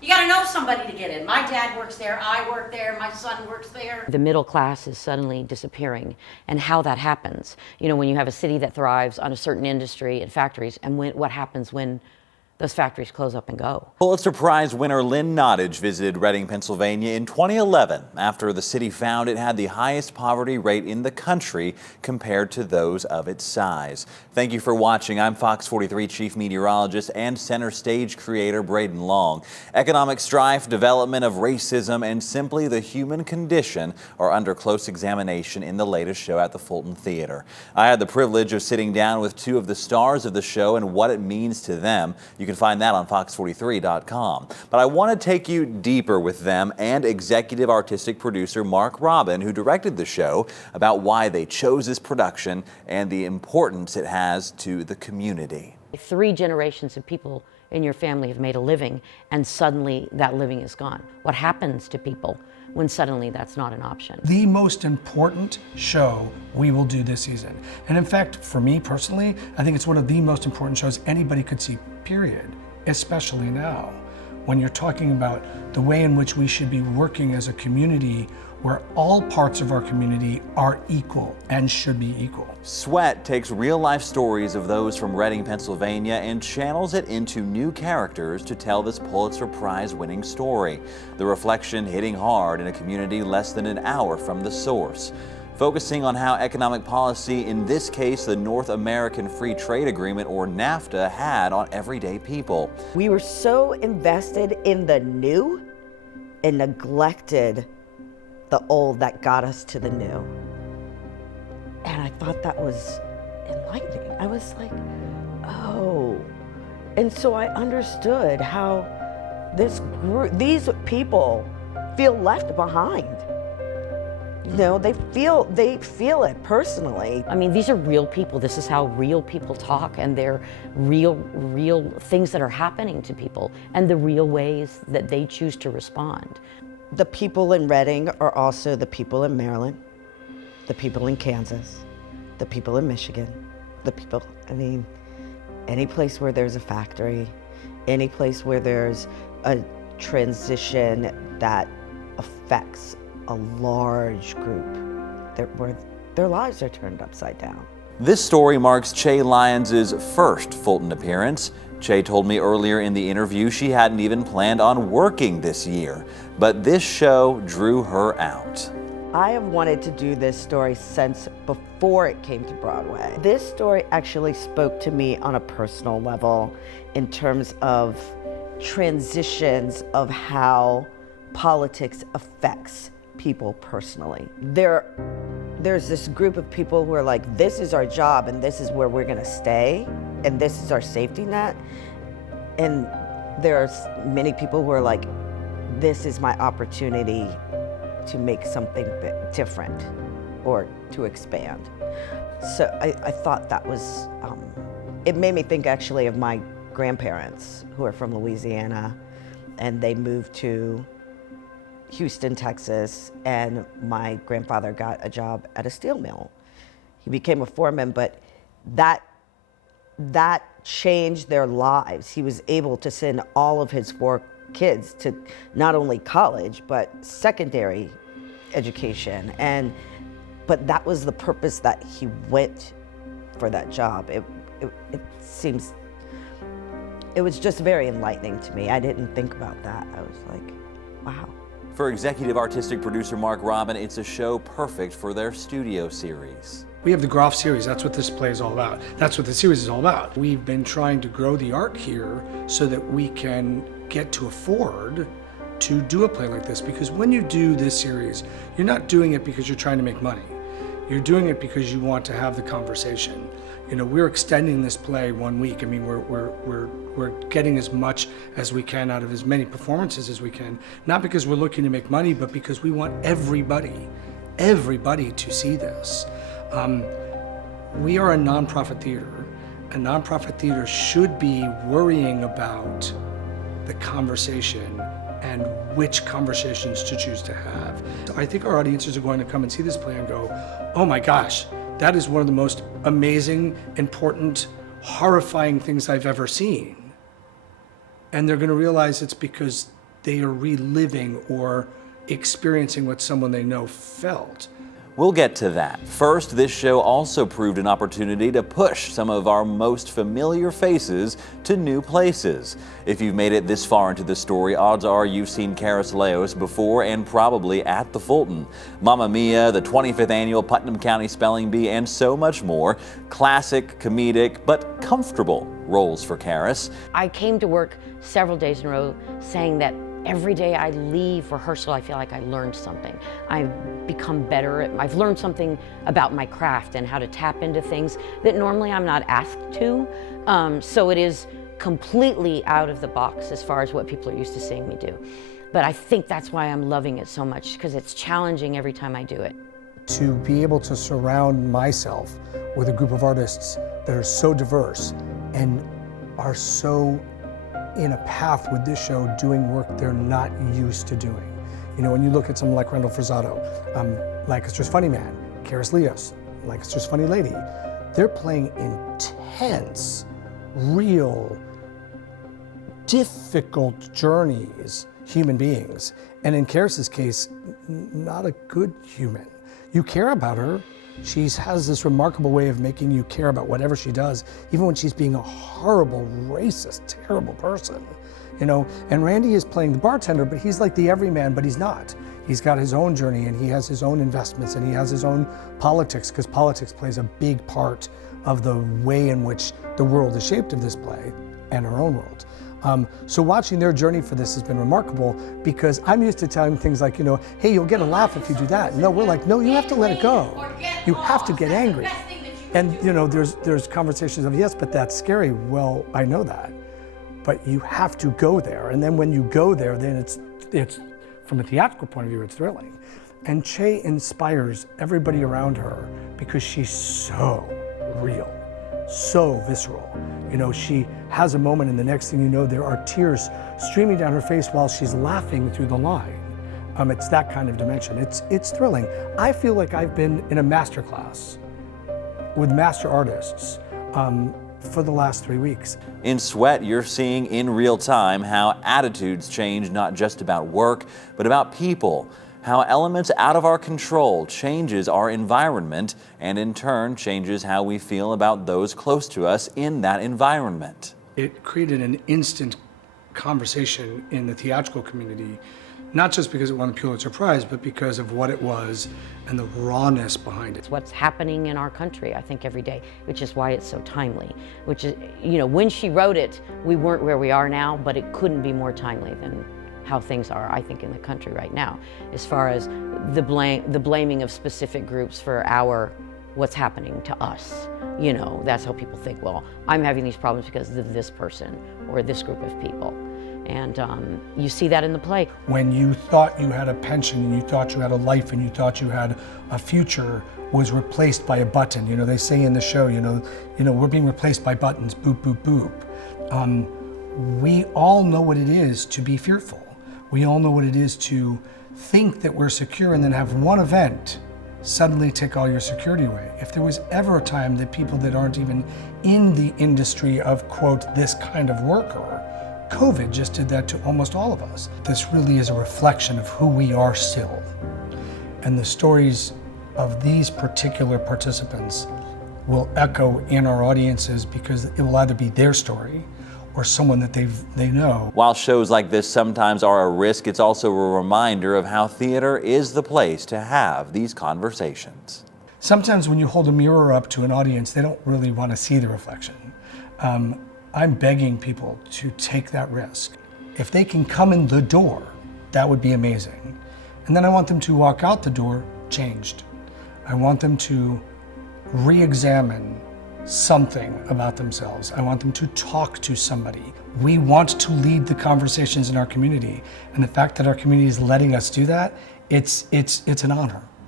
You gotta know somebody to get in. My dad works there, I work there, my son works there. The middle class is suddenly disappearing, and how that happens. You know, when you have a city that thrives on a certain industry and factories, and what happens when those factories close up and go. Pulitzer Prize winner Lynn Nottage visited Reading, Pennsylvania in 2011 after the city found it had the highest poverty rate in the country compared to those of its size. Thank you for watching. I'm Fox 43 Chief Meteorologist and Center Stage creator Braden Long. Economic strife, development of racism, and simply the human condition are under close examination in the latest show at the Fulton Theatre. I had the privilege of sitting down with two of the stars of the show and what it means to them. You can find that on fox43.com. But I want to take you deeper with them and executive artistic producer Mark Robin, who directed the show, about why they chose this production and the importance it has to the community. 3 generations of people in your family have made a living, and suddenly that living is gone. What happens to people when suddenly that's not an option? The most important show we will do this season. And in fact, for me personally, I think it's one of the most important shows anybody could see, period, especially now, when you're talking about the way in which we should be working as a community where all parts of our community are equal and should be equal. Sweat takes real-life stories of those from Reading, Pennsylvania, and channels it into new characters to tell this Pulitzer Prize-winning story. The reflection hitting hard in a community less than an hour from the source, focusing on how economic policy, in this case the North American Free Trade Agreement or NAFTA, had on everyday people. We were so invested in the new and neglected the old that got us to the new. And I thought that was enlightening. I was like, oh. And so I understood how this group, these people feel left behind. You know, they feel it personally. I mean, these are real people. This is how real people talk, and they're real things that are happening to people, and the real ways that they choose to respond. The people in Reading are also the people in Maryland, the people in Kansas, the people in Michigan, the people, I mean, any place where there's a factory, any place where there's a transition that affects a large group, where their lives are turned upside down. This story marks Che Lyons' first Fulton appearance. Che told me earlier in the interview she hadn't even planned on working this year, but this show drew her out. I have wanted to do this story since before it came to Broadway. This story actually spoke to me on a personal level in terms of transitions of how politics affects people personally. There's this group of people who are like, this is our job and this is where we're gonna stay and this is our safety net. And there's many people who are like, this is my opportunity to make something different or to expand. So I thought that was, it made me think actually of my grandparents who are from Louisiana, and they moved to Houston, Texas, and my grandfather got a job at a steel mill. He became a foreman, but that changed their lives. He was able to send all of his 4 kids to not only college, but secondary education. But that was the purpose that he went for that job. It was just very enlightening to me. I didn't think about that. I was like, wow. For executive artistic producer Mark Robin, it's a show perfect for their studio series. We have the Groff series, that's what this play is all about. That's what the series is all about. We've been trying to grow the art here so that we can get to afford to do a play like this, because when you do this series, you're not doing it because you're trying to make money. You're doing it because you want to have the conversation. You know, we're extending this play 1 week. I mean, we're getting as much as we can out of as many performances as we can, not because we're looking to make money, but because we want everybody to see this. We are a nonprofit theater. A nonprofit theater should be worrying about the conversation and which conversations to choose to have. I think our audiences are going to come and see this play and go, oh my gosh, that is one of the most amazing, important, horrifying things I've ever seen. And they're going to realize it's because they are reliving or experiencing what someone they know felt. We'll get to that. First, this show also proved an opportunity to push some of our most familiar faces to new places. If you've made it this far into the story, odds are you've seen Karis Leos before and probably at the Fulton. Mamma Mia, the 25th annual Putnam County Spelling Bee, and so much more. Classic, comedic, but comfortable roles for Karis. I came to work several days in a row saying that every day I leave rehearsal, I feel like I learned something. I've become better. I've learned something about my craft and how to tap into things that normally I'm not asked to. So it is completely out of the box as far as what people are used to seeing me do. But I think that's why I'm loving it so much, because it's challenging every time I do it. To be able to surround myself with a group of artists that are so diverse and are so in a path with this show doing work they're not used to doing. You know, when you look at someone like Randall Frazado, Lancaster's Funny Man, Karis Leos, Lancaster's Funny Lady, they're playing intense, real, difficult journeys, human beings. And in Karis's case, not a good human. You care about her. She has this remarkable way of making you care about whatever she does, even when she's being a horrible, racist, terrible person. You know, and Randy is playing the bartender, but he's like the everyman, but he's not. He's got his own journey and he has his own investments and he has his own politics, because politics plays a big part of the way in which the world is shaped of this play and our own world. So watching their journey for this has been remarkable, because I'm used to telling things like, you know, hey, you'll get a laugh if you do that. No, we're like, no, you have to let it go. You have to get angry. And you know, there's conversations of, yes, but that's scary. Well, I know that, but you have to go there. And then when you go there, then it's from a theatrical point of view, it's thrilling. And Che inspires everybody around her because she's so real, so visceral. You know, she has a moment and the next thing you know, there are tears streaming down her face while she's laughing through the line. It's that kind of dimension. It's thrilling. I feel like I've been in a master class with master artists for the last 3 weeks. In Sweat, you're seeing in real time how attitudes change, not just about work, but about people. How elements out of our control changes our environment and in turn changes how we feel about those close to us in that environment. It created an instant conversation in the theatrical community, not just because it won the Pulitzer Prize, but because of what it was and the rawness behind it. It's what's happening in our country, I think, every day, which is why it's so timely. Which is, you know, when she wrote it, we weren't where we are now, but it couldn't be more timely than how things are, I think, in the country right now, as far as the blaming of specific groups for what's happening to us. You know, that's how people think, well, I'm having these problems because of this person or this group of people. And you see that in the play. When you thought you had a pension and you thought you had a life and you thought you had a future was replaced by a button. You know, they say in the show, you know, we're being replaced by buttons, boop, boop, boop. We all know what it is to be fearful. We all know what it is to think that we're secure and then have one event suddenly take all your security away. If there was ever a time that people that aren't even in the industry of, quote, this kind of worker, COVID just did that to almost all of us. This really is a reflection of who we are still. And the stories of these particular participants will echo in our audiences because it will either be their story or someone that they know. While shows like this sometimes are a risk, it's also a reminder of how theater is the place to have these conversations. Sometimes when you hold a mirror up to an audience, they don't really want to see the reflection. I'm begging people to take that risk. If they can come in the door, that would be amazing. And then I want them to walk out the door changed. I want them to re-examine something about themselves. I want them to talk to somebody. We want to lead the conversations in our community. And the fact that our community is letting us do that, it's an honor.